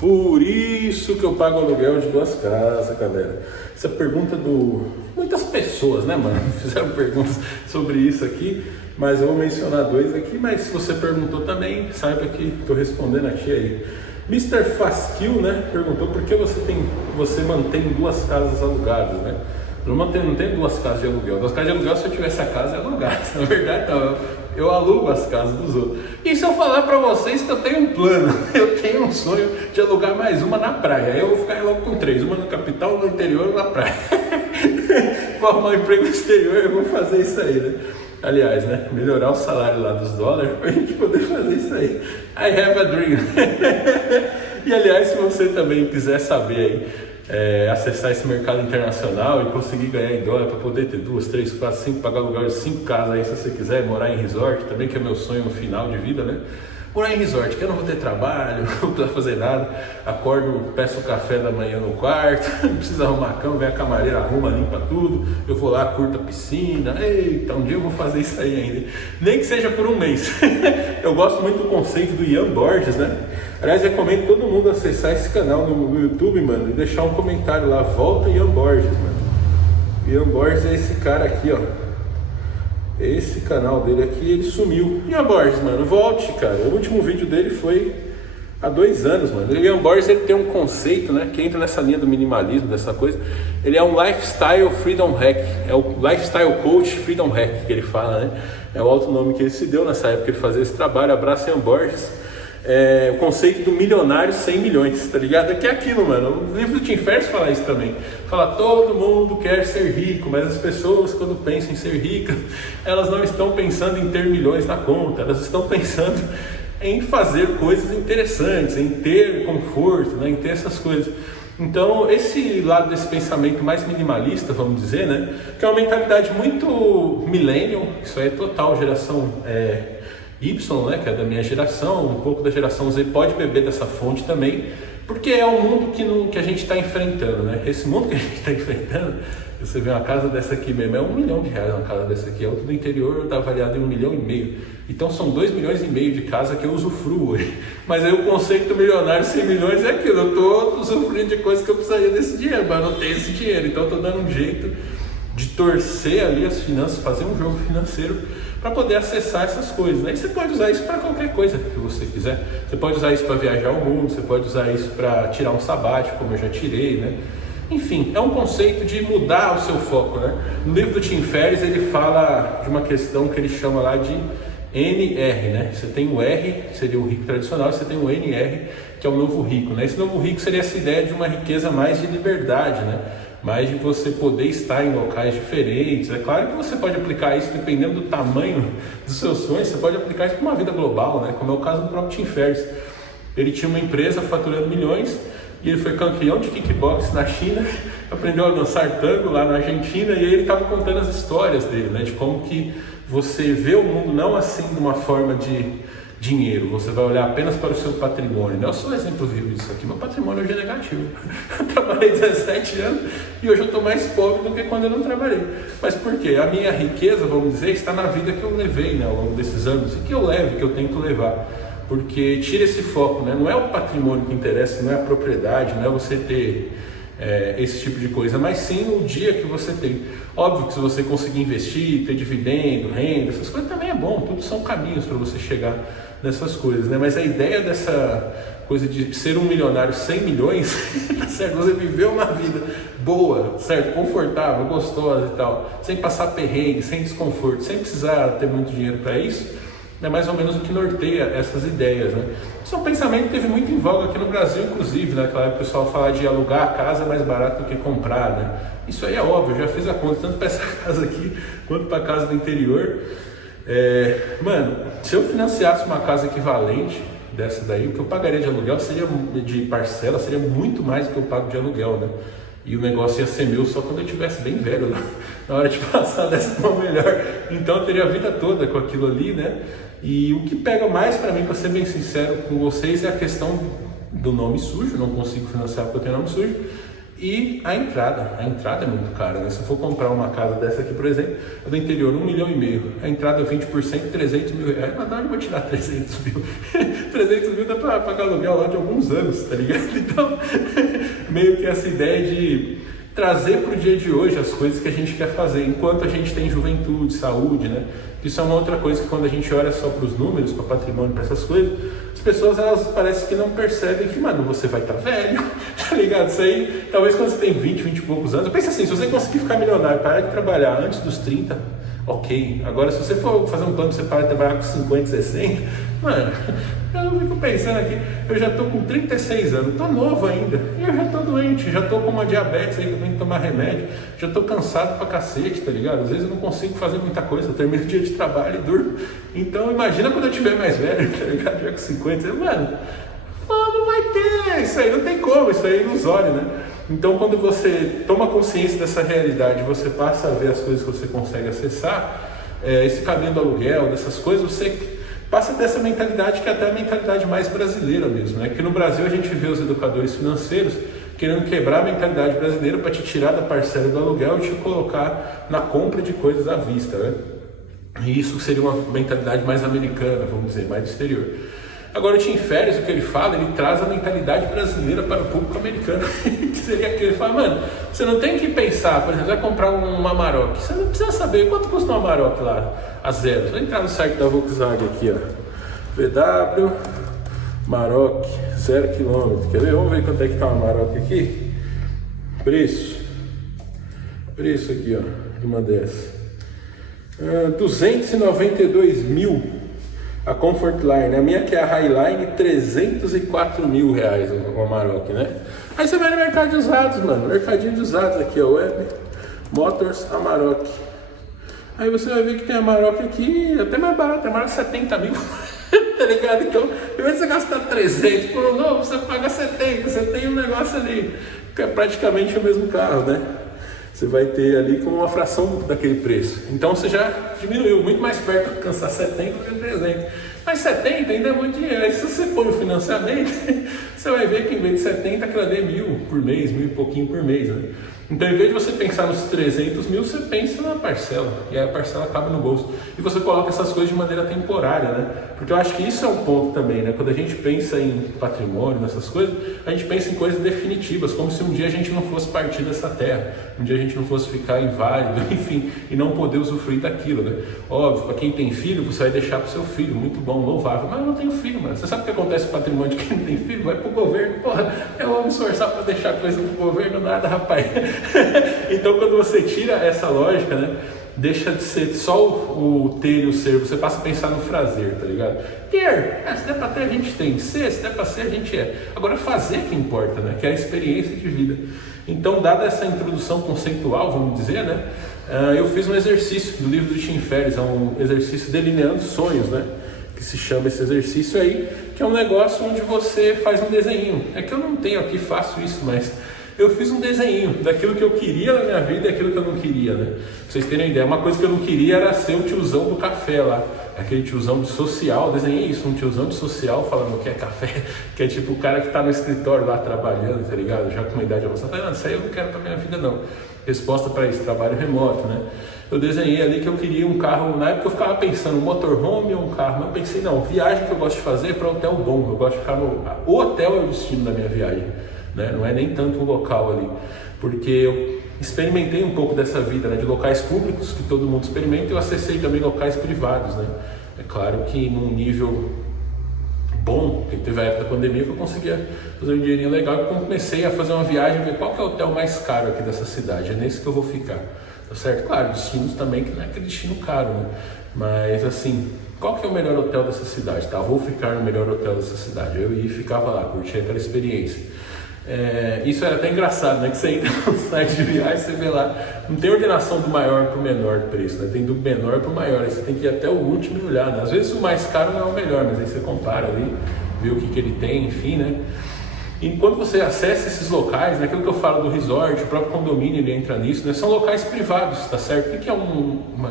Por isso que eu pago aluguel de 2 casas, galera. Essa pergunta muitas pessoas, né, mano? Fizeram perguntas sobre isso aqui, mas eu vou mencionar 2 aqui, mas se você perguntou também, saiba que estou respondendo aqui aí. Mr. Fasquil, né, perguntou por que você mantém 2 casas alugadas, né? Eu não tenho 2 casas de aluguel. 2 casas de aluguel, se eu tivesse a casa, eu alugasse. Na verdade, não. Eu alugo as casas dos outros. E se eu falar pra vocês que eu tenho um plano, eu tenho um sonho de alugar mais uma na praia. Aí eu vou ficar logo com 3, uma na capital, no interior e na praia. Vou arrumar um emprego no exterior, eu vou fazer isso aí, né? Aliás, né? Melhorar o salário lá dos dólares pra gente poder fazer isso aí. I have a dream. E aliás, se você também quiser saber aí, acessar esse mercado internacional e conseguir ganhar em dólar para poder ter 2, 3, 4, 5, pagar aluguel de 5 casas aí se você quiser, morar em resort também, que é meu sonho no final de vida, né? Morar em resort, que eu não vou ter trabalho, não precisa fazer nada, acordo, peço o café da manhã no quarto, não precisa arrumar a cama, vem a camareira, arruma, limpa tudo, eu vou lá, curto a piscina, eita, um dia eu vou fazer isso aí ainda, nem que seja por um mês. Eu gosto muito do conceito do Ian Borges, né? Aliás, recomendo todo mundo acessar esse canal no YouTube, mano, e deixar um comentário lá, volta Ian Borges, mano. Ian Borges é esse cara aqui, ó. Esse canal dele aqui, ele sumiu. Ian Borges, mano, volte, cara. O último vídeo dele foi há 2 anos, mano. O Ian Borges, ele tem um conceito, né, que entra nessa linha do minimalismo, dessa coisa. Ele é um lifestyle freedom hack. É o lifestyle coach freedom hack que ele fala, né? É o alto nome que ele se deu nessa época que ele fazia esse trabalho. Abraço, Ian Borges. O conceito do milionário 100 milhões, tá ligado? Que é aquilo, mano. O livro do Tim Ferriss fala isso também. Fala, todo mundo quer ser rico, mas as pessoas, quando pensam em ser ricas, elas não estão pensando em ter milhões na conta, elas estão pensando em fazer coisas interessantes, em ter conforto, né? Em ter essas coisas. Então, esse lado desse pensamento mais minimalista, vamos dizer, né? Que é uma mentalidade muito millennial, isso aí é total geração Y, né, que é da minha geração, um pouco da geração Z pode beber dessa fonte também, porque é um mundo que a gente está enfrentando, né? Esse mundo que a gente está enfrentando, você vê uma casa dessa aqui mesmo, é R$1 milhão uma casa dessa aqui, a outra do interior está avaliada em 1,5 milhão, então são 2,5 milhões de casa que eu usufruo hoje. Mas aí o conceito milionário 100 milhões é aquilo, eu estou usufruindo de coisas que eu precisaria desse dinheiro, mas eu não tenho esse dinheiro, então eu estou dando um jeito de torcer ali as finanças, fazer um jogo financeiro para poder acessar essas coisas, né? E você pode usar isso para qualquer coisa que você quiser. Você pode usar isso para viajar ao mundo, você pode usar isso para tirar um sabático, como eu já tirei, né? Enfim, é um conceito de mudar o seu foco, né? No livro do Tim Ferriss ele fala de uma questão que ele chama lá de NR, né? Você tem o R, que seria o rico tradicional, e você tem o NR, que é o novo rico, né? Esse novo rico seria essa ideia de uma riqueza mais de liberdade, né? Mais de você poder estar em locais diferentes. É claro que você pode aplicar isso dependendo do tamanho dos seus sonhos, você pode aplicar isso para uma vida global, né? Como é o caso do próprio Tim Ferriss. Ele tinha uma empresa faturando milhões e ele foi campeão de kickbox na China, aprendeu a dançar tango lá na Argentina, e aí ele estava contando as histórias dele, né? De como que você vê o mundo não assim de uma forma de dinheiro, você vai olhar apenas para o seu patrimônio, né? Eu sou um exemplo vivo disso aqui, meu patrimônio hoje é negativo. Eu trabalhei 17 anos e hoje eu estou mais pobre do que quando eu não trabalhei. Mas por quê? A minha riqueza, vamos dizer, está na vida que eu levei, né, ao longo desses anos, e que eu levo, que eu tenho que levar. Porque tira esse foco, né? Não é o patrimônio que interessa, não é a propriedade, não é você ter esse tipo de coisa, mas sim o dia que você tem. Óbvio que se você conseguir investir, ter dividendo, renda, essas coisas também é bom, tudo são caminhos para você chegar nessas coisas, né? Mas a ideia dessa coisa de ser um milionário 100 milhões, tá certo? Você viver uma vida boa, certo? Confortável, gostosa e tal, sem passar perrengue, sem desconforto, sem precisar ter muito dinheiro para isso, é mais ou menos o que norteia essas ideias, né? Isso é um pensamento que teve muito em voga aqui no Brasil, inclusive, né? Naquela época o pessoal fala de alugar a casa é mais barato do que comprar, né? Isso aí é óbvio, eu já fiz a conta, tanto para essa casa aqui, quanto para a casa do interior. Mano, se eu financiasse uma casa equivalente dessa daí, o que eu pagaria de aluguel seria, de parcela, seria muito mais do que eu pago de aluguel, né? E o negócio ia ser meu só quando eu estivesse bem velho, né? Na hora de passar dessa mão melhor. Então eu teria a vida toda com aquilo ali, né? E o que pega mais para mim, para ser bem sincero com vocês, é a questão do nome sujo. Não consigo financiar porque eu tenho nome sujo. E a entrada é muito cara, né? Se eu for comprar uma casa dessa aqui, por exemplo, do interior, 1,5 milhão, a entrada 20%, 300 mil reais, mas não vou tirar 300 mil. 300 mil dá pra pagar aluguel lá de alguns anos, tá ligado? Então, meio que essa ideia de trazer para o dia de hoje as coisas que a gente quer fazer, enquanto a gente tem juventude, saúde, né? Isso é uma outra coisa que quando a gente olha só para os números, para patrimônio, para essas coisas, as pessoas elas parecem que não percebem que, mano, você vai estar velho, tá ligado? Isso aí, talvez quando você tem 20 e poucos anos, pensa assim, se você conseguir ficar milionário, parar de trabalhar antes dos 30, ok. Agora, se você for fazer um plano, você para de trabalhar com 50, 60, mano, eu fico pensando aqui, eu já tô com 36 anos, tô novo ainda, e eu já tô doente, já tô com uma diabetes aí que eu tenho que tomar remédio, já tô cansado pra cacete, tá ligado? Às vezes eu não consigo fazer muita coisa, eu termino o dia de trabalho e durmo. Então imagina quando eu tiver mais velho, tá ligado? Já com 50, mano, não vai ter, isso aí não tem como, isso aí é ilusório, né? Então quando você toma consciência dessa realidade, você passa a ver as coisas que você consegue acessar, esse caminho do aluguel, dessas coisas, você passa dessa mentalidade que é até a mentalidade mais brasileira mesmo, né? Que no Brasil a gente vê os educadores financeiros querendo quebrar a mentalidade brasileira para te tirar da parcela do aluguel e te colocar na compra de coisas à vista, né? E isso seria uma mentalidade mais americana, vamos dizer, mais do exterior. Agora o Tim Ferriss, o que ele fala, ele traz a mentalidade brasileira para o público americano. Que seria aquele, ele fala, mano, você não tem que pensar, por exemplo, você vai comprar um Amarok, você não precisa saber quanto custa um Amarok lá, a zero. Você vai entrar no site da Volkswagen aqui, ó, VW, Amarok, 0 km, quer ver? Vamos ver quanto é que tá um Amarok aqui? Preço aqui, ó, de uma dessa. 292 mil a Comfort Line, a minha que é a Highline, 304 mil reais o Amarok, né? Aí você vai no mercado de usados, mano, mercadinho de usados aqui, ó, Web Motors Amarok. Aí você vai ver que tem Amarok aqui, até mais barato, Amarok 70 mil, tá ligado? Então, ao invés de você gastar 300 por um novo, você paga 70, você tem um negócio ali, que é praticamente o mesmo carro, né? Você vai ter ali como uma fração daquele preço. Então você já diminuiu, muito mais perto de alcançar 70 do que 300. Mas 70 ainda é muito dinheiro. Aí se você põe o financiamento, você vai ver que em vez de 70, aquilo ali é 1.000 por mês, 1.000 e pouquinho por mês, né? Então, em vez de você pensar nos 300 mil, você pensa na parcela, e aí a parcela acaba no bolso. E você coloca essas coisas de maneira temporária, né? Porque eu acho que isso é um ponto também, né? Quando a gente pensa em patrimônio, nessas coisas, a gente pensa em coisas definitivas, como se um dia a gente não fosse partir dessa terra, um dia a gente não fosse ficar inválido, enfim, e não poder usufruir daquilo, né? Óbvio, para quem tem filho, você vai deixar para o seu filho, muito bom, louvável, mas eu não tenho filho, mano. Você sabe o que acontece com o patrimônio de quem não tem filho? Vai pro governo, porra, eu vou me esforçar para deixar coisa pro governo, nada, rapaz. Então quando você tira essa lógica, né, deixa de ser só o ter e o ser, você passa a pensar no prazer, tá ligado? Ter, se der pra ter a gente tem, ser, se der pra ser a gente é. Agora fazer que importa, né, que é a experiência de vida. Então, dada essa introdução conceitual, vamos dizer, né, eu fiz um exercício do livro do Tim Ferriss, é um exercício delineando sonhos, né, que se chama esse exercício aí, que é um negócio onde você faz um desenho. É que eu não tenho aqui, faço isso, mas eu fiz um desenho daquilo que eu queria na minha vida e aquilo que eu não queria, né? Pra vocês terem uma ideia, uma coisa que eu não queria era ser o tiozão do café lá, aquele tiozão de social, desenhei isso, um tiozão de social falando que é café, que é tipo o cara que tá no escritório lá trabalhando, tá ligado? Já com uma idade avançada, falei, isso aí eu não quero pra minha vida não. Resposta para isso, trabalho remoto, né? Eu desenhei ali que eu queria um carro, na época eu ficava pensando, um motorhome ou um carro, mas eu pensei, não, viagem que eu gosto de fazer é para hotel bom, eu gosto de ficar no... O hotel é o destino da minha viagem. Né? Não é nem tanto o local ali, porque eu experimentei um pouco dessa vida, né? De locais públicos que todo mundo experimenta, e eu acessei também locais privados, né? É claro que num nível bom, porque teve a época da pandemia que eu conseguia fazer um dinheirinho legal, e comecei a fazer uma viagem, ver qual que é o hotel mais caro aqui dessa cidade, é nesse que eu vou ficar, tá certo? Claro, destinos também que não é aquele destino caro, né? Mas assim, qual que é o melhor hotel dessa cidade? Tá, vou ficar no melhor hotel dessa cidade. Eu ia e ficava lá, curtia aquela experiência. Isso era até engraçado, né? Que você entra no site de viagem, você vê lá, não tem ordenação do maior para o menor preço, né? Tem do menor para o maior, aí você tem que ir até o último e olhar, né? Às vezes o mais caro não é o melhor, mas aí você compara ali, vê o que ele tem, enfim, né? E quando você acessa esses locais, né, aquilo que eu falo do resort, o próprio condomínio ele entra nisso, né, são locais privados, tá certo? O que é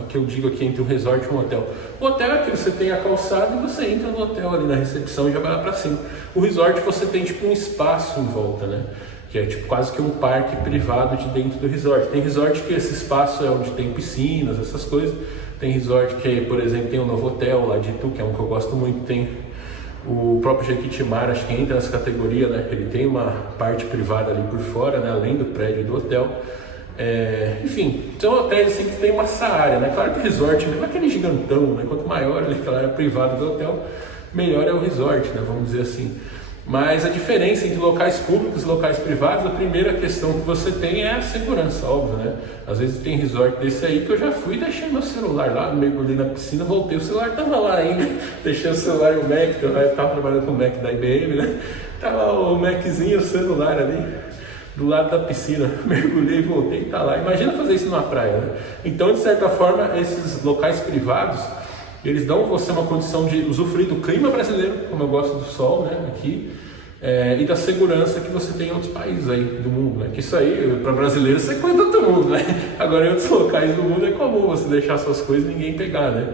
que eu digo aqui entre um resort e um hotel? O hotel é aquilo, você tem a calçada e você entra no hotel ali na recepção e já vai lá pra cima. O resort você tem tipo um espaço em volta, né? que é tipo quase que um parque privado de dentro do resort. Tem resort que esse espaço é onde tem piscinas, essas coisas. Tem resort que, por exemplo, tem o Novo Hotel lá de Itu, que é um que eu gosto muito. Tem o próprio Jequitimara, acho que entra nessa categoria, né? Ele tem uma parte privada ali por fora, né? Além do prédio do hotel. Enfim, são hotéis assim que tem uma área, né? Claro que o resort mesmo é aquele gigantão, né? Quanto maior ali aquela área privada do hotel, melhor é o resort, né? Vamos dizer assim. Mas a diferença entre locais públicos e locais privados, a primeira questão que você tem é a segurança, óbvio, né? Às vezes tem resort desse aí que eu já fui e deixei meu celular lá, mergulhei na piscina, voltei, o celular tava lá ainda, deixei o celular e o Mac, eu tava trabalhando com o Mac da IBM, né? Tava o Maczinho, o celular ali, do lado da piscina, mergulhei e voltei, tá lá. Imagina fazer isso numa praia, né? Então, de certa forma, esses locais privados, eles dão a você uma condição de usufruir do clima brasileiro, como eu gosto do sol, né, aqui, e da segurança que você tem em outros países aí do mundo, né? Que isso aí, para brasileiro, você conta todo mundo, né? Agora, em outros locais do mundo é comum você deixar suas coisas e ninguém pegar, né?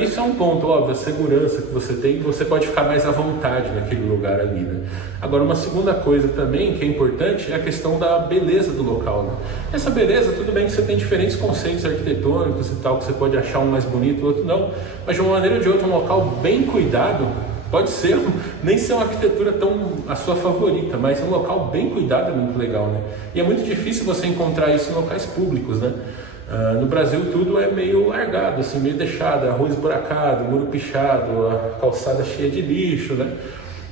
Isso é um ponto, óbvio, a segurança que você tem, você pode ficar mais à vontade naquele lugar ali, né? Agora, uma segunda coisa também que é importante é a questão da beleza do local, né? Essa beleza, tudo bem que você tem diferentes conceitos arquitetônicos e tal, que você pode achar um mais bonito, o outro não, mas de uma maneira ou de outra, um local bem cuidado, pode ser, nem ser uma arquitetura tão a sua favorita, mas um local bem cuidado é muito legal, né? E é muito difícil você encontrar isso em locais públicos, né? No Brasil tudo é meio largado, assim, meio deixado, arroz buracado, muro pichado, a calçada cheia de lixo, né?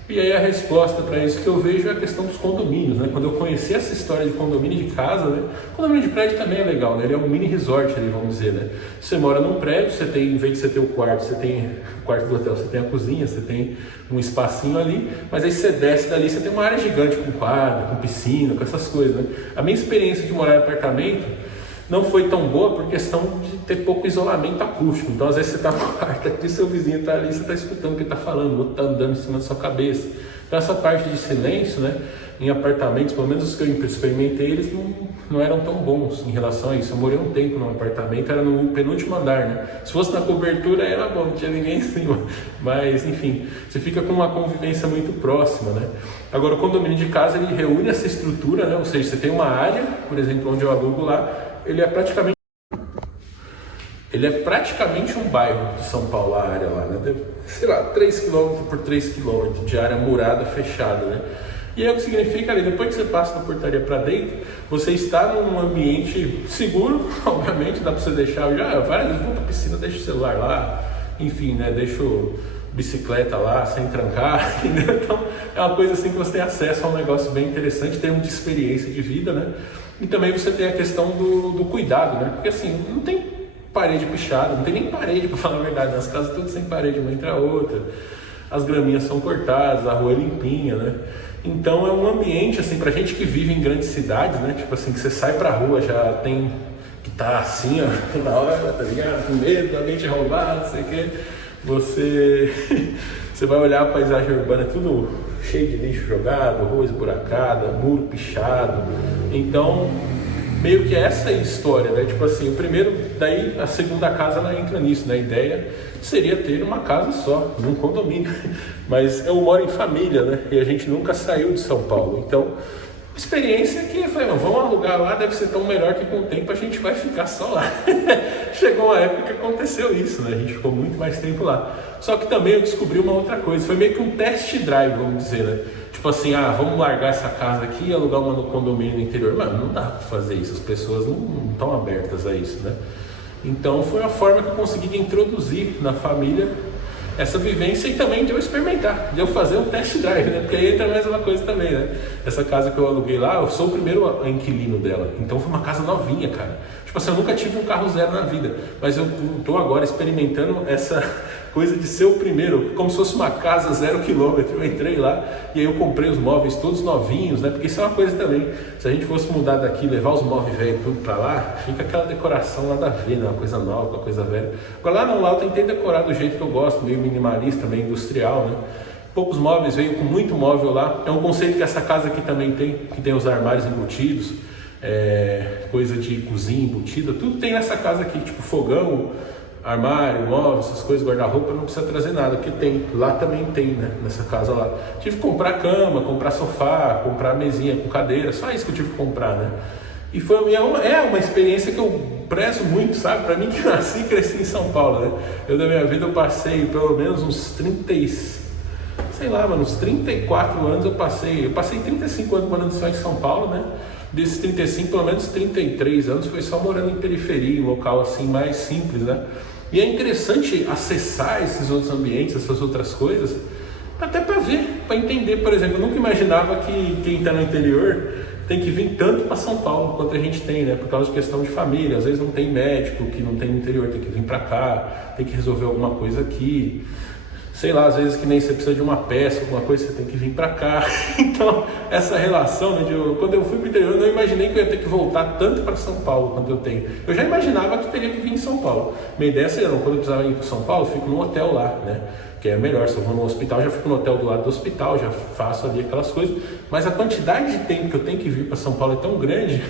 E aí a resposta para isso que eu vejo é a questão dos condomínios, né? Quando eu conheci essa história de condomínio de casa, né? Condomínio de prédio também é legal, né? Ele é um mini resort ali, vamos dizer, né? Você mora num prédio, você tem, em vez de você ter o quarto, você tem o quarto do hotel, você tem a cozinha, você tem um espacinho ali, mas aí você desce dali, você tem uma área gigante com quadra, com piscina, com essas coisas, né? A minha experiência de morar em apartamento não foi tão boa por questão de ter pouco isolamento acústico. Então, às vezes você está no quarto aqui, seu vizinho está ali, você está escutando o que ele está falando, o outro está andando em cima da sua cabeça. Então, essa parte de silêncio, né, em apartamentos, pelo menos os que eu experimentei, eles não eram tão bons em relação a isso. Eu morei um tempo num apartamento, era no penúltimo andar, né? Se fosse na cobertura, era bom, não tinha ninguém em cima. Mas, enfim, você fica com uma convivência muito próxima, né? Agora, o condomínio de casa, ele reúne essa estrutura, né? Ou seja, você tem uma área, por exemplo, onde eu alugo lá, ele é praticamente um bairro de São Paulo, a área lá, né? Sei lá, 3 km por 3 km de área murada, fechada, né? E aí o que significa ali, depois que você passa da portaria para dentro, você está num ambiente seguro, obviamente, dá para você deixar, já várias vezes vou para a piscina, deixo o celular lá, enfim, né? Deixo bicicleta lá, sem trancar, entendeu? Então é uma coisa assim que você tem acesso a um negócio bem interessante, tem de experiência de vida, né? E também você tem a questão do cuidado, né? Porque assim, não tem parede pichada, não tem nem parede, para falar a verdade, nas casas todas sem parede, uma entre a outra, as graminhas são cortadas, a rua é limpinha, né? Então é um ambiente, assim, pra gente que vive em grandes cidades, né? Tipo assim, que você sai pra rua, já tem que tá assim, ó, na hora, tá ligado? Com medo de alguém te roubar, não sei o quê. Você vai olhar a paisagem urbana, é tudo cheio de lixo jogado, rua esburacada, muro pichado. Então, meio que essa é a história, né? Tipo assim, o primeiro, daí a segunda casa ela entra nisso, né? A ideia seria ter uma casa só, num condomínio. Mas eu moro em família, né? E a gente nunca saiu de São Paulo. Então, a experiência é que eu falei, vamos alugar lá, deve ser tão melhor que com o tempo a gente vai ficar só lá. Chegou uma época que aconteceu isso, né? A gente ficou muito mais tempo lá. Só que também eu descobri uma outra coisa, foi meio que um test drive, vamos dizer, né? Tipo assim, vamos largar essa casa aqui e alugar uma no condomínio no interior. Mano, não dá pra fazer isso, as pessoas não estão abertas a isso, né? Então foi a forma que eu consegui introduzir na família essa vivência e também de eu experimentar, de eu fazer um test drive, né? Porque aí entra mais uma coisa também, né? Essa casa que eu aluguei lá, eu sou o primeiro inquilino dela, então foi uma casa novinha, cara. Tipo assim, eu nunca tive um carro zero na vida, mas eu tô agora experimentando essa coisa de ser o primeiro, como se fosse uma casa 0 km. Eu entrei lá e aí eu comprei os móveis todos novinhos, né? Porque isso é uma coisa também, se a gente fosse mudar daqui, levar os móveis velhos tudo pra lá, fica aquela decoração nada a ver, né? Uma coisa nova, uma coisa velha. Agora lá não, lá eu tentei decorar do jeito que eu gosto, meio minimalista, meio industrial, né? Poucos móveis, veio com muito móvel lá. É um conceito que essa casa aqui também tem, que tem os armários embutidos, coisa de cozinha embutida, tudo tem nessa casa aqui, tipo fogão, armário, móvel, essas coisas, guarda-roupa, não precisa trazer nada, porque tem, lá também tem, né, nessa casa lá. Tive que comprar cama, comprar sofá, comprar mesinha com cadeira, só isso que eu tive que comprar, né. E é uma experiência que eu prezo muito, sabe, pra mim que nasci e cresci em São Paulo, né. Eu da minha vida eu passei pelo menos uns 34 anos eu passei 35 anos morando só em São Paulo, né. Desses 35, pelo menos 33 anos foi só morando em periferia, em local assim mais simples, né. E é interessante acessar esses outros ambientes, essas outras coisas, até para ver, para entender. Por exemplo, eu nunca imaginava que quem está no interior tem que vir tanto para São Paulo quanto a gente tem, né? Por causa de questão de família. Às vezes não tem médico que não tem no interior, tem que vir para cá, tem que resolver alguma coisa aqui. Sei lá, às vezes que nem você precisa de uma peça, alguma coisa, você tem que vir para cá. Então, essa relação, né, quando eu fui para o interior, eu não imaginei que eu ia ter que voltar tanto para São Paulo quanto eu tenho. Eu já imaginava que teria que vir em São Paulo. Minha ideia seria, quando eu precisava ir para São Paulo, eu fico num hotel lá, né? Que é melhor, se eu vou no hospital, já fico no hotel do lado do hospital, já faço ali aquelas coisas. Mas a quantidade de tempo que eu tenho que vir para São Paulo é tão grande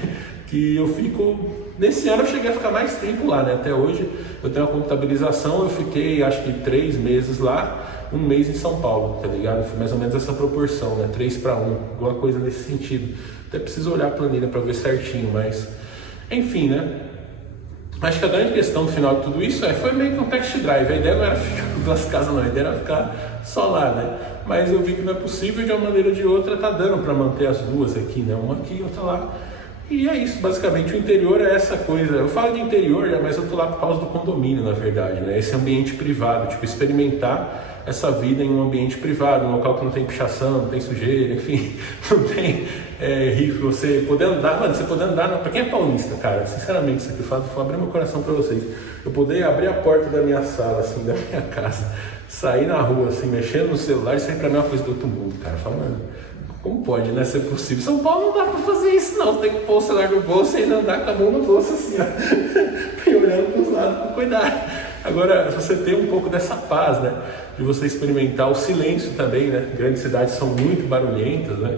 que eu fico... Nesse ano eu cheguei a ficar mais tempo lá, né? Até hoje eu tenho uma contabilização, eu fiquei acho que 3 meses lá, 1 mês em São Paulo, tá ligado? Foi mais ou menos essa proporção, né? 3 para 1, alguma coisa nesse sentido. Até preciso olhar a planilha para ver certinho, mas... Enfim, né? Acho que a grande questão no final de tudo isso foi meio que um test drive. A ideia não era ficar com 2 casas não, a ideia era ficar só lá, né? Mas eu vi que não é possível, de uma maneira ou de outra tá dando para manter as 2 aqui, né? Uma aqui e outra lá. E é isso, basicamente. O interior é essa coisa. Eu falo de interior, mas eu tô lá por causa do condomínio, na verdade, né? Esse ambiente privado, tipo, experimentar essa vida em um ambiente privado, um local que não tem pichação, não tem sujeira, enfim, não tem rifle, você poder andar, mano, você poder andar, pra quem é paulista, cara, sinceramente, isso aqui eu vou abrir meu coração pra vocês, eu poder abrir a porta da minha sala, assim, da minha casa, sair na rua, assim, mexendo no celular, isso aí pra mim é uma coisa do outro mundo, cara, fala, mano, como pode, né, ser possível? São Paulo não dá pra fazer isso, não, você tem que pôr o celular no bolso e ainda andar com a mão no bolso, assim, ó, e olhando pros lados com cuidado. Agora, você tem um pouco dessa paz, né? De você experimentar o silêncio também, né? Grandes cidades são muito barulhentas, né?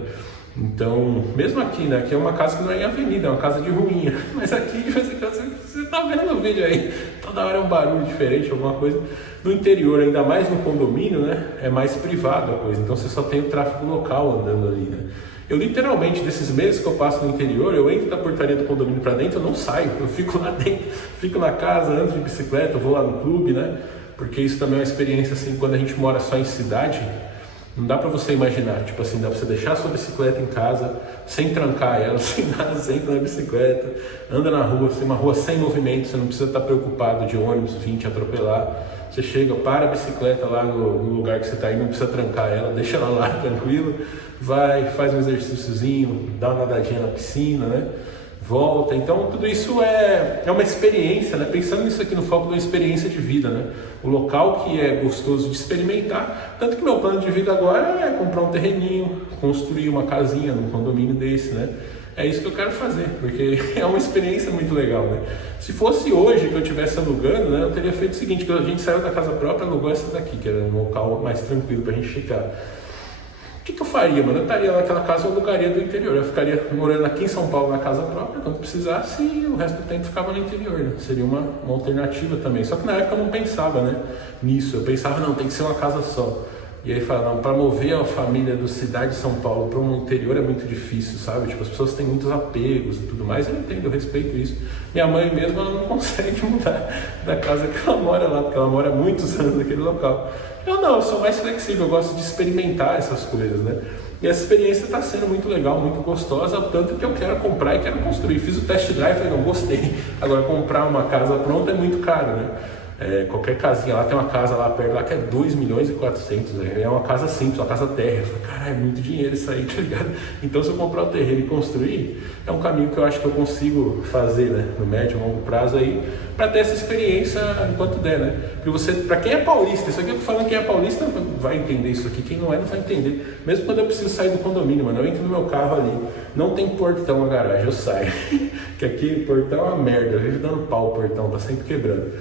Então, mesmo aqui, né? Aqui é uma casa que não é em avenida, é uma casa de ruinha. Mas aqui, você tá vendo o vídeo aí, toda hora é um barulho diferente, alguma coisa. No interior, ainda mais no condomínio, né? É mais privado a coisa. Então, você só tem o tráfego local andando ali, né? Eu literalmente, desses meses que eu passo no interior, eu entro da portaria do condomínio para dentro, eu não saio, eu fico lá dentro, fico na casa, ando de bicicleta, eu vou lá no clube, né? Porque isso também é uma experiência assim, quando a gente mora só em cidade, não dá para você imaginar, tipo assim, dá para você deixar a sua bicicleta em casa, sem trancar ela, sem nada, você entra na bicicleta, anda na rua, assim, uma rua sem movimento, você não precisa estar preocupado de ônibus vir te atropelar. Você chega, para a bicicleta lá no lugar que você está indo, não precisa trancar ela, deixa ela lá tranquilo, vai, faz um exercíciozinho, dá uma nadadinha na piscina, né? Volta. Então tudo isso é uma experiência, né? Pensando nisso aqui no foco de uma experiência de vida, né? O local que é gostoso de experimentar, tanto que meu plano de vida agora é comprar um terreninho, construir uma casinha num condomínio desse, né? É isso que eu quero fazer, porque é uma experiência muito legal, né? Se fosse hoje que eu estivesse alugando, né, eu teria feito o seguinte, que a gente saiu da casa própria, alugou essa daqui, que era um local mais tranquilo pra gente ficar. O que eu faria, mano? Eu estaria naquela casa, eu alugaria do interior, eu ficaria morando aqui em São Paulo na casa própria, quando precisasse, e o resto do tempo ficava no interior, né? Seria uma alternativa também. Só que na época eu não pensava, né, nisso, eu pensava, não, tem que ser uma casa só. E aí fala, não, para mover a família do cidade de São Paulo para um interior é muito difícil, sabe? Tipo, as pessoas têm muitos apegos e tudo mais, eu entendo, eu respeito isso. Minha mãe mesmo, ela não consegue mudar da casa que ela mora lá, porque ela mora há muitos anos naquele local. Eu não, eu sou mais flexível, eu gosto de experimentar essas coisas, né? E essa experiência está sendo muito legal, muito gostosa, tanto que eu quero comprar e quero construir. Fiz o test drive, falei, não, gostei. Agora, comprar uma casa pronta é muito caro, né? Qualquer casinha lá, tem uma casa lá perto lá que é 2.400.000, né? É uma casa simples, uma casa térrea. Eu falei, caralho, é muito dinheiro isso aí, tá ligado? Então se eu comprar o terreno e construir, é um caminho que eu acho que eu consigo fazer, né? No médio e longo prazo aí, para ter essa experiência enquanto der, né? Porque você, para quem é paulista, isso aqui eu tô falando, quem é paulista vai entender isso aqui, quem não é não vai entender. Mesmo quando eu preciso sair do condomínio, mano, eu entro no meu carro ali, não tem portão na garagem, eu saio. Que aqui portão é uma merda, eu vivo dando pau o portão, tá sempre quebrando.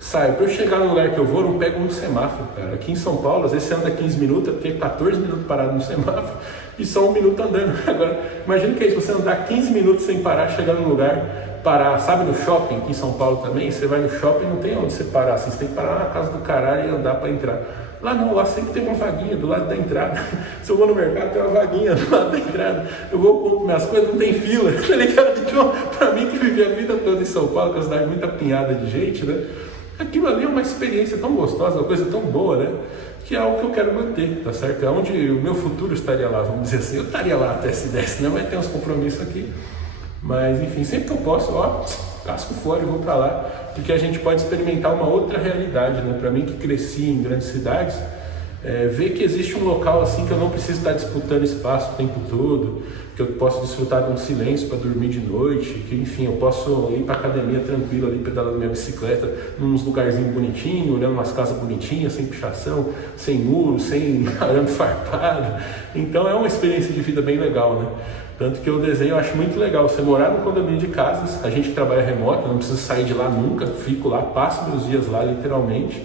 Saio, para eu chegar no lugar que eu vou, eu não pego um semáforo, cara. Aqui em São Paulo, às vezes você anda 15 minutos, eu tenho 14 minutos parado no semáforo e só 1 minuto andando. Agora, imagina que é isso, você andar 15 minutos sem parar, chegar num lugar, parar, sabe, no shopping, aqui em São Paulo também, você vai no shopping e não tem onde você parar, assim, você tem que parar na casa do caralho e andar para entrar. Lá não, lá sempre tem uma vaguinha do lado da entrada. Se eu vou no mercado, tem uma vaguinha do lado da entrada. Eu vou comprar minhas coisas, não tem fila, tá ligado? Então, pra mim que vivi a vida toda em São Paulo, que é uma cidade muito apinhada de gente, né? Aquilo ali é uma experiência tão gostosa, uma coisa tão boa, né? Que é algo que eu quero manter, tá certo? É onde o meu futuro estaria lá, vamos dizer assim. Eu estaria lá até se desse, né? Vai ter uns compromissos aqui. Mas, enfim, sempre que eu posso, ó, casco fora e vou pra lá. Porque a gente pode experimentar uma outra realidade, né? Pra mim que cresci em grandes cidades, ver que existe um local assim que eu não preciso estar disputando espaço o tempo todo, que eu posso desfrutar de um silêncio para dormir de noite, que enfim, eu posso ir para academia tranquilo ali, pedalando minha bicicleta, num lugarzinho bonitinho, olhando umas casas bonitinhas, sem pichação, sem muro, sem arame farpado. Então é uma experiência de vida bem legal, né? Tanto que eu desenho, eu acho muito legal você morar no condomínio de casas, a gente que trabalha remoto, não precisa sair de lá nunca, fico lá, passo meus dias lá literalmente.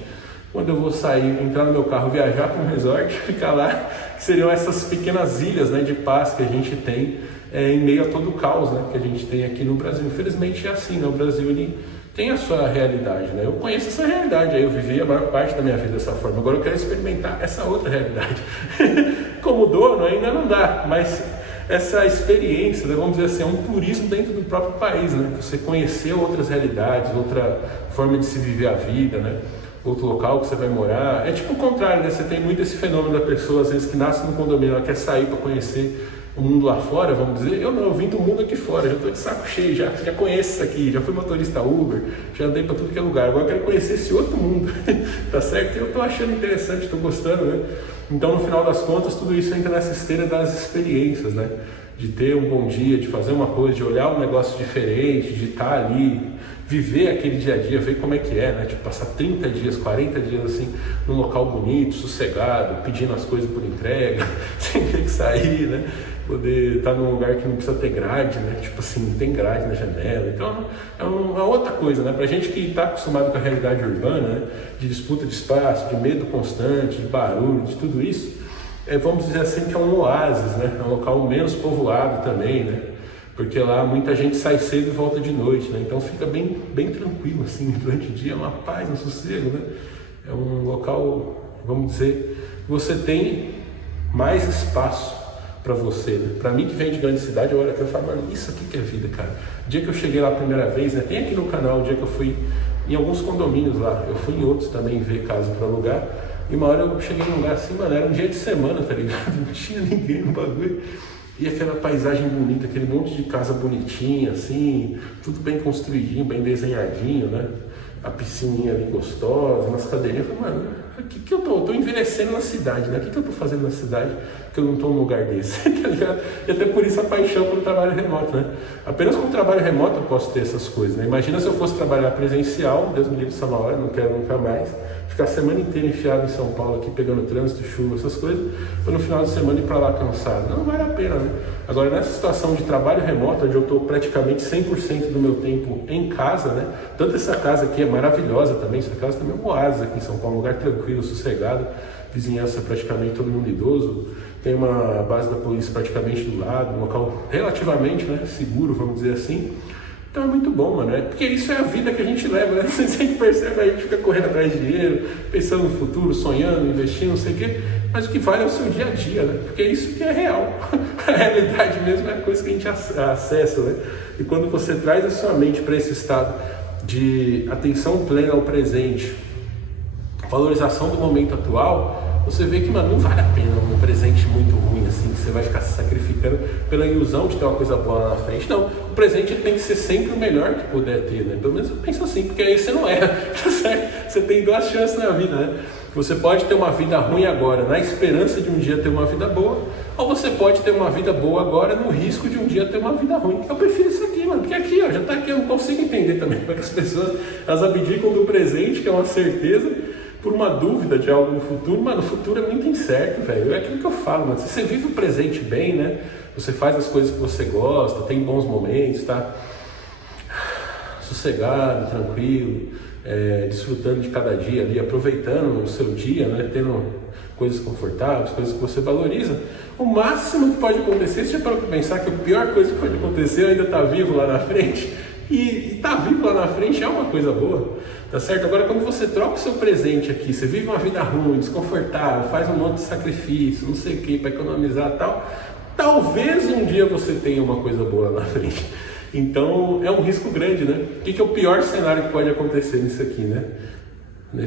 Quando eu vou sair, entrar no meu carro, viajar para um resort, ficar lá, que seriam essas pequenas ilhas, né, de paz que a gente tem em meio a todo o caos, né, que a gente tem aqui no Brasil. Infelizmente é assim, né, o Brasil ele tem a sua realidade, né? Eu conheço essa realidade, aí eu vivi a maior parte da minha vida dessa forma, agora eu quero experimentar essa outra realidade. Como dono ainda não dá, mas essa experiência, né, vamos dizer assim, é um turismo dentro do próprio país, né? Você conhecer outras realidades, outra forma de se viver a vida, né? Outro local que você vai morar. É tipo o contrário, né? Você tem muito esse fenômeno da pessoa, às vezes, que nasce no condomínio, ela quer sair para conhecer o mundo lá fora, vamos dizer. Eu não, eu vim do mundo aqui fora, já estou de saco cheio, já conheço isso aqui, já fui motorista Uber, já andei para tudo que é lugar, agora eu quero conhecer esse outro mundo, tá certo? E eu estou achando interessante, estou gostando, né? Então, no final das contas, tudo isso entra nessa esteira das experiências, né? De ter um bom dia, de fazer uma coisa, de olhar um negócio diferente, de estar ali, viver aquele dia a dia, ver como é que é, né? Tipo, passar 30 dias, 40 dias assim, num local bonito, sossegado, pedindo as coisas por entrega, sem ter que sair, né? Poder estar num lugar que não precisa ter grade, né? Tipo assim, não tem grade na janela. Então, é uma outra coisa, né? Pra gente que está acostumado com a realidade urbana, né? De disputa de espaço, de medo constante, de barulho, de tudo isso, vamos dizer assim que é um oásis, né? É um local menos povoado também, né? Porque lá muita gente sai cedo e volta de noite, né? Então fica bem, bem tranquilo, assim, durante o dia, uma paz, um sossego, né? É um local, vamos dizer, que você tem mais espaço para você, né? Para mim que vem de grande cidade, eu olho aqui e falo, mano, isso aqui que é vida, cara. O dia que eu cheguei lá a primeira vez, né? Tem aqui no canal o dia que eu fui em alguns condomínios lá, eu fui em outros também ver casa para alugar, e uma hora eu cheguei num lugar assim, mano, era um dia de semana, tá ligado? Não tinha ninguém no bagulho. E aquela paisagem bonita, aquele monte de casa bonitinha, assim, tudo bem construidinho, bem desenhadinho, né? A piscininha ali gostosa, umas cadeirinhas. Eu falei, mano, o que eu tô? Eu tô envelhecendo na cidade, né? O que eu tô fazendo na cidade que eu não tô num lugar desse, tá ligado? E até por isso a paixão pelo trabalho remoto, né? Apenas com o trabalho remoto eu posso ter essas coisas, né? Imagina se eu fosse trabalhar presencial, Deus me livre essa hora, não quero nunca mais, ficar a semana inteira enfiado em São Paulo aqui, pegando trânsito, chuva, essas coisas, para no final de semana ir para lá cansado. Não vale a pena, né? Agora, nessa situação de trabalho remoto, onde eu estou praticamente 100% do meu tempo em casa, né? Tanto essa casa aqui é maravilhosa também, essa casa também é um oásis aqui em São Paulo, um lugar tranquilo, sossegado, vizinhança praticamente todo mundo idoso, tem uma base da polícia praticamente do lado, um local relativamente, né, seguro, vamos dizer assim. Então é muito bom, mano, porque isso é a vida que a gente leva, né? Você sempre percebe, a gente fica correndo atrás de dinheiro, pensando no futuro, sonhando, investindo, não sei o quê, mas o que vale é o seu dia a dia, né? Porque é isso que é real. A realidade mesmo é a coisa que a gente acessa, né? E quando você traz a sua mente para esse estado de atenção plena ao presente, valorização do momento atual, você vê que, mano, não vale a pena um presente muito ruim assim, que você vai ficar se sacrificando pela ilusão de ter uma coisa boa lá na frente. Não, o presente tem que ser sempre o melhor que puder ter, né? Pelo menos eu penso assim, porque aí você não erra, tá certo? Você tem duas chances na vida, né? Você pode ter uma vida ruim agora, na esperança de um dia ter uma vida boa, ou você pode ter uma vida boa agora no risco de um dia ter uma vida ruim. Eu prefiro isso aqui, mano, porque aqui, ó, já tá aqui, eu não consigo entender também como é que as pessoas, elas abdicam do presente, que é uma certeza, por uma dúvida de algo no futuro. Mano, o futuro é muito incerto, velho. É aquilo que eu falo, mano. Se você vive o presente bem, né? Você faz as coisas que você gosta, tem bons momentos, tá sossegado, tranquilo, desfrutando de cada dia ali, aproveitando o seu dia, né? Tendo coisas confortáveis, coisas que você valoriza. O máximo que pode acontecer, você já parou para pensar que a pior coisa que pode acontecer ainda tá vivo lá na frente? E tá vivo lá na frente é uma coisa boa, tá certo? Agora, quando você troca o seu presente aqui, você vive uma vida ruim, desconfortável, faz um monte de sacrifício, não sei o que, para economizar e tal, talvez um dia você tenha uma coisa boa lá na frente. Então, é um risco grande, né? O que é o pior cenário que pode acontecer nisso aqui, né?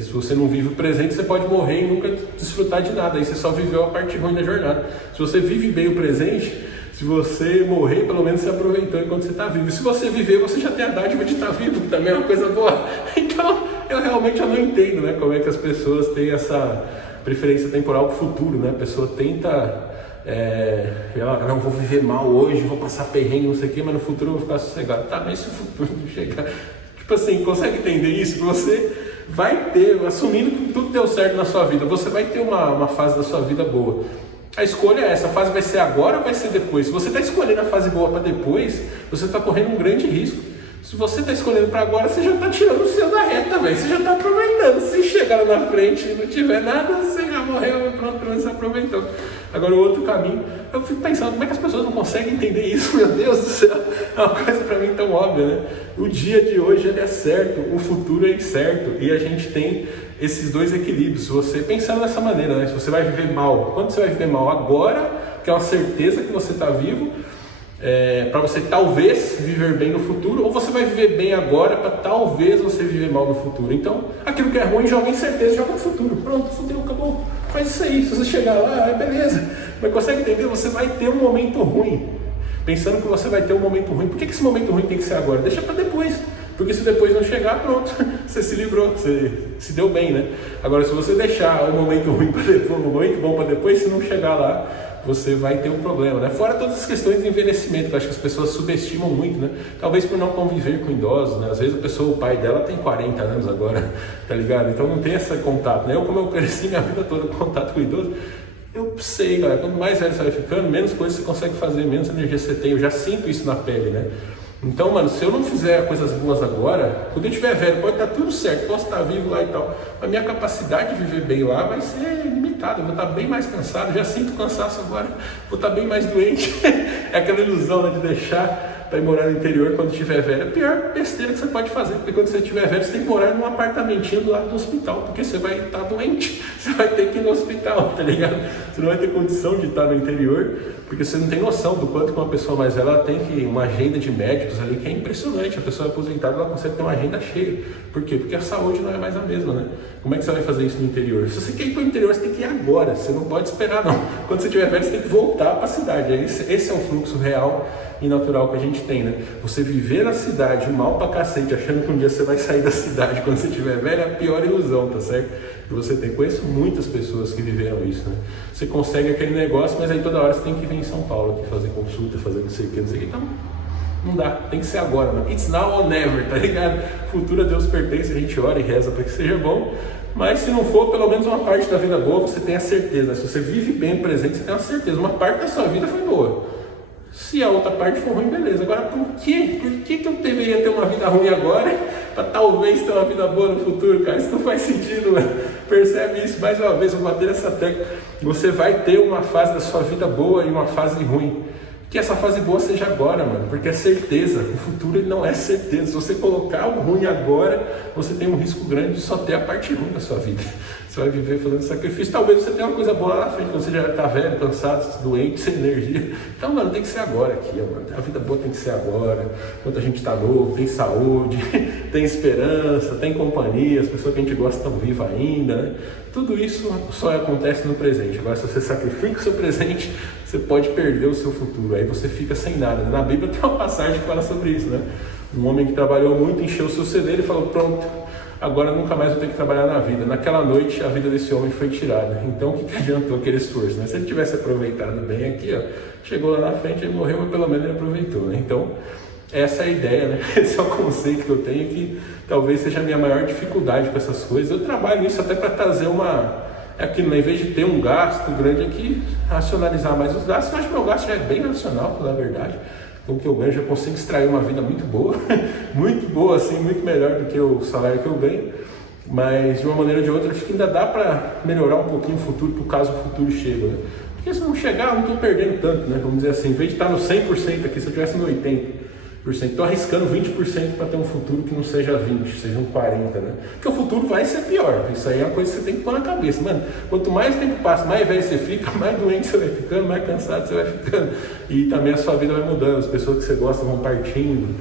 Se você não vive o presente, você pode morrer e nunca desfrutar de nada. Aí você só viveu a parte ruim da jornada. Se você vive bem o presente, se você morrer, pelo menos você aproveitou enquanto você está vivo. E se você viver, você já tem a dádiva de estar vivo, que também é uma coisa boa. Então, eu realmente não entendo, né, como é que as pessoas têm essa preferência temporal para o futuro, né? A pessoa tenta... não vou viver mal hoje, vou passar perrengue, não sei o que, mas no futuro eu vou ficar sossegado. Tá, mas se o futuro não chegar... Tipo assim, consegue entender isso? Que você vai ter, assumindo que tudo deu certo na sua vida, você vai ter uma fase da sua vida boa. A escolha é essa, a fase vai ser agora ou vai ser depois? Se você está escolhendo a fase boa para depois, você está correndo um grande risco. Se você está escolhendo para agora, você já está tirando o seu da reta, velho. Você já está aproveitando. Se chegar lá na frente e não tiver nada, você já morreu, pronto, você aproveitou. Agora o outro caminho, eu fico pensando, como é que as pessoas não conseguem entender isso? Meu Deus do céu, é uma coisa para mim tão óbvia, né? O dia de hoje ele é certo, o futuro é incerto, e a gente tem esses dois equilíbrios. Se você pensando dessa maneira, né? Se você vai viver mal, quando você vai viver mal? Agora, que é uma certeza que você está vivo, para você talvez viver bem no futuro, ou você vai viver bem agora para talvez você viver mal no futuro. Então, aquilo que é ruim, joga incerteza, joga no futuro. Pronto, fudeu, acabou. Faz isso aí, se você chegar lá, beleza. Mas consegue entender? Você vai ter um momento ruim, pensando que você vai ter um momento ruim. Por que esse momento ruim tem que ser agora? Deixa para depois. Porque se depois não chegar, pronto, você se livrou, você se deu bem, né? Agora, se você deixar o momento ruim para depois, o momento bom para depois, se não chegar lá, você vai ter um problema, né? Fora todas as questões de envelhecimento, que eu acho que as pessoas subestimam muito, né? Talvez por não conviver com idosos, né? Às vezes a pessoa, o pai dela tem 40 anos agora, tá ligado? Então não tem esse contato, né? Como eu cresci minha vida toda com contato com idoso, eu sei, galera, quanto mais velho você vai ficando, menos coisas você consegue fazer, menos energia você tem. Eu já sinto isso na pele, né? Então, mano, se eu não fizer coisas boas agora, quando eu estiver velho, pode estar tudo certo, posso estar vivo lá e tal, a minha capacidade de viver bem lá vai ser limitada, eu vou estar bem mais cansado, já sinto cansaço agora, vou estar bem mais doente. É aquela ilusão, né, de deixar para ir morar no interior quando estiver velho. É a pior besteira que você pode fazer, porque quando você estiver velho, você tem que morar num apartamentinho do lado do hospital, porque você vai estar doente, você vai ter que ir no hospital, tá ligado? Você não vai ter condição de estar no interior, porque você não tem noção do quanto que uma pessoa mais velha ela tem que uma agenda de médicos ali que é impressionante. A pessoa aposentada ela consegue ter uma agenda cheia. Por quê? Porque a saúde não é mais a mesma, né? Como é que você vai fazer isso no interior? Se você quer ir para o interior, você tem que ir agora, você não pode esperar não. Quando você estiver velho, você tem que voltar para a cidade. Esse é o fluxo real e natural que a gente tem, né? Você viver na cidade, mal pra cacete, achando que um dia você vai sair da cidade quando você estiver velho, é a pior ilusão, tá certo? Que você tem. Conheço muitas pessoas que viveram isso, né? Você consegue aquele negócio, mas aí toda hora você tem que vir em São Paulo aqui fazer consulta, fazer não sei o que, não sei o que. Então, não dá, tem que ser agora, né? It's now or never, tá ligado? Futuro a Deus pertence, a gente ora e reza para que seja bom. Mas se não for, pelo menos uma parte da vida boa, você tem a certeza. Se você vive bem o presente, você tem a certeza. Uma parte da sua vida foi boa. Se a outra parte for ruim, beleza. Agora, por que eu deveria ter uma vida ruim agora para talvez ter uma vida boa no futuro, cara? Isso não faz sentido, mano. Percebe isso mais uma vez, vou bater essa tecla. Você vai ter uma fase da sua vida boa e uma fase ruim. Que essa fase boa seja agora, mano, porque é certeza. O futuro ele não é certeza. Se você colocar o ruim agora, você tem um risco grande de só ter a parte ruim da sua vida. Você vai viver fazendo sacrifício. Talvez você tenha uma coisa boa lá na frente, quando você já está velho, cansado, doente, sem energia. Então, mano, tem que ser agora aqui, mano. A vida boa tem que ser agora. Enquanto a gente está novo, tem saúde, tem esperança, tem companhia, as pessoas que a gente gosta estão vivas ainda, né? Tudo isso só acontece no presente. Agora, se você sacrifica o seu presente, você pode perder o seu futuro. Aí você fica sem nada. Na Bíblia tem uma passagem que fala sobre isso, né? Um homem que trabalhou muito, encheu o seu celeiro e falou, pronto, agora nunca mais vou ter que trabalhar na vida. Naquela noite, a vida desse homem foi tirada. Então, o que adiantou aquele esforço, né? Se ele tivesse aproveitado bem aqui, ó, chegou lá na frente, ele morreu, mas pelo menos ele aproveitou, né? Então, essa é a ideia, né? Esse é o conceito que eu tenho, que talvez seja a minha maior dificuldade com essas coisas. Eu trabalho nisso até para trazer é aquilo, né? Em vez de ter um gasto grande aqui, racionalizar mais os gastos. Eu acho que meu gasto já é bem racional, pela verdade. Com o que eu ganho, já consigo extrair uma vida muito boa, muito boa, assim, muito melhor do que o salário que eu ganho. Mas de uma maneira ou de outra, acho que ainda dá para melhorar um pouquinho o futuro, por caso o futuro chegue, né? Porque se não chegar, eu não estou perdendo tanto, né? Vamos dizer assim, em vez de estar no 100% aqui, se eu estivesse no 80%, Estou arriscando 20% para ter um futuro que não seja 20, seja um 40, né? Porque o futuro vai ser pior. Isso aí é uma coisa que você tem que pôr na cabeça. Mano, quanto mais tempo passa, mais velho você fica, mais doente você vai ficando, mais cansado você vai ficando. E também a sua vida vai mudando, as pessoas que você gosta vão partindo.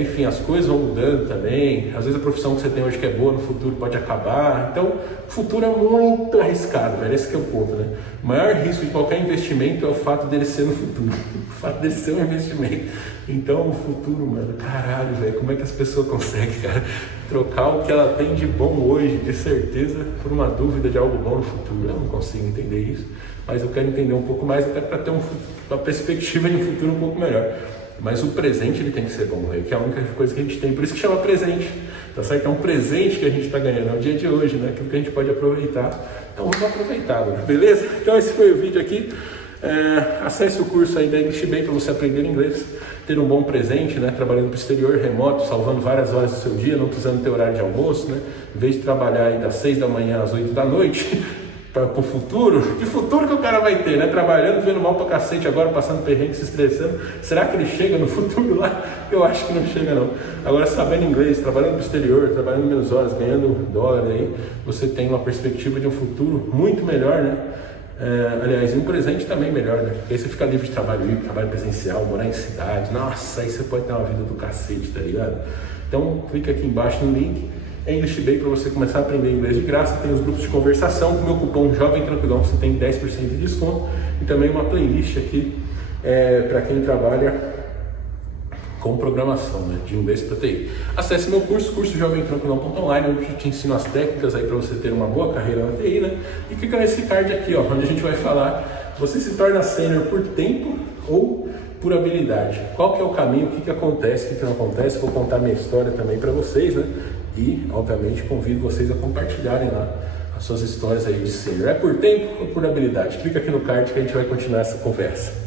Enfim, as coisas vão mudando também. Às vezes a profissão que você tem hoje que é boa, no futuro pode acabar. Então, o futuro é muito arriscado, velho. Esse que é o ponto, né? O maior risco de qualquer investimento é o fato dele ser no futuro. O fato dele ser um investimento. Então, o futuro, mano, caralho, velho. Como é que as pessoas conseguem, cara, trocar o que ela tem de bom hoje, de certeza, por uma dúvida de algo bom no futuro? Eu não consigo entender isso. Mas eu quero entender um pouco mais, até para ter uma perspectiva de um futuro um pouco melhor. Mas o presente ele tem que ser bom, que é a única coisa que a gente tem, por isso que chama presente, tá certo? É um presente que a gente está ganhando, é o dia de hoje, né? Aquilo que a gente pode aproveitar, então vamos aproveitar, mano. Beleza? Então esse foi o vídeo aqui, acesse o curso aí da English Bay para você aprender inglês, ter um bom presente, né? Trabalhando para o exterior, remoto, salvando várias horas do seu dia, não precisando ter horário de almoço, né? Em vez de trabalhar aí das 6 da manhã às 8 da noite, para o futuro, que futuro que o cara vai ter, né? Trabalhando, vendo mal pra cacete agora, passando perrengue, se estressando. Será que ele chega no futuro lá? Eu acho que não chega não. Agora, sabendo inglês, trabalhando no exterior, trabalhando menos horas, ganhando dólar aí, você tem uma perspectiva de um futuro muito melhor, né? Aliás, e um presente também melhor, né? Porque aí você fica livre de trabalho livre, trabalho presencial, morar em cidade. Nossa, aí você pode ter uma vida do cacete, tá ligado? Então, clica aqui embaixo no link. English Bay para você começar a aprender inglês de graça, tem os grupos de conversação, com o meu cupom Jovem Tranquilão você tem 10% de desconto e também uma playlist aqui para quem trabalha com programação, né, de inglês para TI. Acesse meu curso jovemtranquilão.online, onde eu te ensino as técnicas aí para você ter uma boa carreira na TI, né? E clica nesse card aqui, ó, onde a gente vai falar, você se torna sênior por tempo ou por habilidade. Qual que é o caminho, o que acontece, o que não acontece, vou contar minha história também para vocês, né? E, obviamente, convido vocês a compartilharem lá as suas histórias aí de sênior. É por tempo ou por habilidade? Clica aqui no card que a gente vai continuar essa conversa.